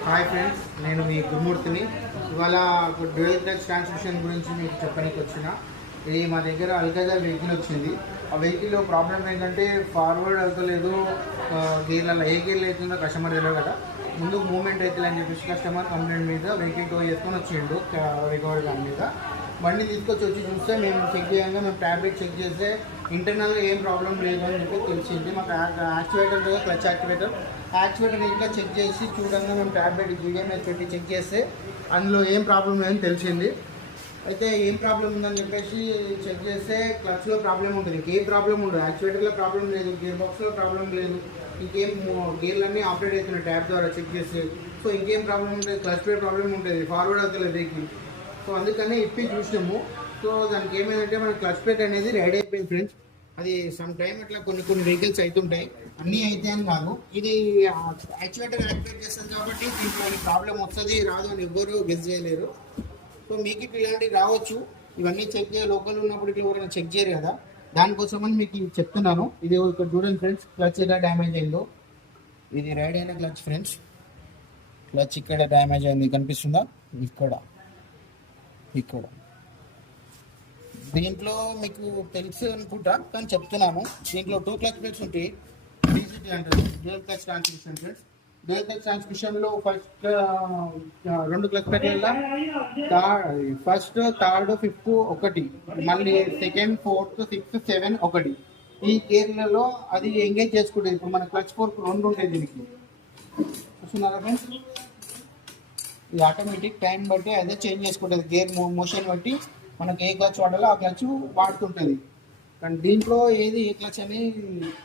Hi friends, నేను మీ గురుమూర్తిని. ఇవాళ dual clutch transmission గురించి మీకు చెప్పడానికి వచ్చిన. ఇది మా దగ్గర అల్కజర్ వెహికల్ వచ్చింది. ఆ వెహికల్లో ప్రాబ్లం ఏంటంటే ఫార్వర్డ్ అవుతలేదు, గేర్లలో ఏ గేర్లు అవుతుందో కస్టమర్ తెలియదు కదా. ముందు మూవ్మెంట్ అవుతుంది అని చెప్పేసి కస్టమర్ కంప్లైంట్ మీద వెహికల్ టో చేసుకొని వచ్చిండు రికవరీ దాని మీద. బండి తీసుకొచ్చి చూస్తే మేము చెక్ చేయంగా మేము ట్యాబ్లెట్ చెక్ చేస్తే ఇంటర్నల్గా ఏం ప్రాబ్లం లేదు అని చెప్పి తెలిసింది. మాకు యాక్టివేటర్ కదా, క్లచ్ యాక్టివేటర్ ఇంకా చెక్ చేసి చూడంగా మేము ట్యాబ్లెట్ జీడిఎంఎస్ పెట్టి చెక్ చేస్తే అందులో ఏం ప్రాబ్లం లేదని తెలిసింది. అయితే ఏం ప్రాబ్లం ఉందని చెప్పేసి చెక్ చేస్తే క్లచ్లో ప్రాబ్లం ఉంటుంది, ఇంకేం ప్రాబ్లం ఉండదు. యాక్టివేటర్లో ప్రాబ్లం లేదు, గేర్ బాక్స్లో ప్రాబ్లం లేదు, ఇంకేం గేర్లన్నీ ఆపరేట్ అవుతున్నాయి ట్యాబ్ ద్వారా చెక్ చేసి. సో ఇంకేం ప్రాబ్లం ఉంటుంది, క్లచ్ ప్లేట్ ప్రాబ్లం ఉంటుంది, ఫార్వర్డ్ అవుతుంది వెహికల్. సో అందుకనే ఇప్పి చూసినాము. సో దానికి ఏమైందంటే మన క్లచ్ ప్లేట్ అనేది రెడీ అయిపోయింది ఫ్రెండ్స్. అది సమ్ టైం అట్లా కొన్ని వెహికల్స్ అవుతుంటాయి, అన్నీ అయితే అని కాదు. ఇది యాక్చువేటర్ యాక్టివేట్ చేస్తుంది కాబట్టి దీంట్లో ప్రాబ్లం వస్తుంది రాదు అని ఎవ్వరు గెస్ చేయలేరు. సో మీకు ఇట్లా ఇలాంటివి రావచ్చు. ఇవన్నీ చెక్ చేయ లోకల్ ఉన్నప్పుడు ఇట్లా ఎవరైనా చెక్ చేయరు కదా, దానికోసమని మీకు చెప్తున్నాను. ఇది ఇక్కడ చూడండి ఫ్రెండ్స్, క్లచ్ ఎలా డ్యామేజ్ అయిందో. ఇది రైడ్ అయిన క్లచ్ ఫ్రెండ్స్. క్లచ్ ఇక్కడ డ్యామేజ్ అయింది, కనిపిస్తుందా? ఇక్కడ దీంట్లో మీకు తెలుసు అనుకుంటా కానీ చెప్తున్నాను. దీంట్లో 2 క్లచ్ ప్లేట్స్ ఉంటాయి. డీజీటీ అంటారు, dual clutch transmission friends. Dual clutch ట్రాన్స్మిషన్లో ఫస్ట్ 2 క్లచ్ ప్లేట్ల ఫస్ట్, థర్డ్, ఫిఫ్త్ ఒకటి, మళ్ళీ సెకండ్, ఫోర్త్, సిక్స్త్, 7 ఒకటి. ఈ గేర్లలో అది ఎంగేజ్ చేసుకుంటుంది. ఇప్పుడు మన క్లచ్ ఫోర్క్ 2 ఉంటాయి దీనికి, చూస్తున్నారా ఫ్రెండ్స్? ఇది ఆటోమేటిక్ టైం బట్టి అదే చేంజ్ చేసుకుంటుంది, గేర్ మోషన్ బట్టి మనకు ఏ క్లచ్ వాడాలో ఆ క్లచ్ వాడుతుంటుంది. కానీ దీంట్లో ఏది ఏ క్లచ్ అని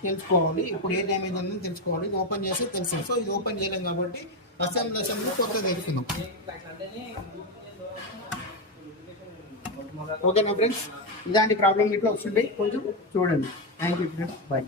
తెలుసుకోవాలి, ఇప్పుడు ఏ డ్యామేజ్ అనేది తెలుసుకోవాలి. ఇది ఓపెన్ చేస్తే తెలుస్తుంది. సో ఇది ఓపెన్ చేయలేం కాబట్టి అసెంబ్లీ కొత్తగా తెలుసుకుందాం. ఓకేనా ఫ్రెండ్స్? ఇలాంటి ప్రాబ్లం ఇట్లా వస్తుంటాయి, కొంచెం చూడండి. Thank you friends, bye.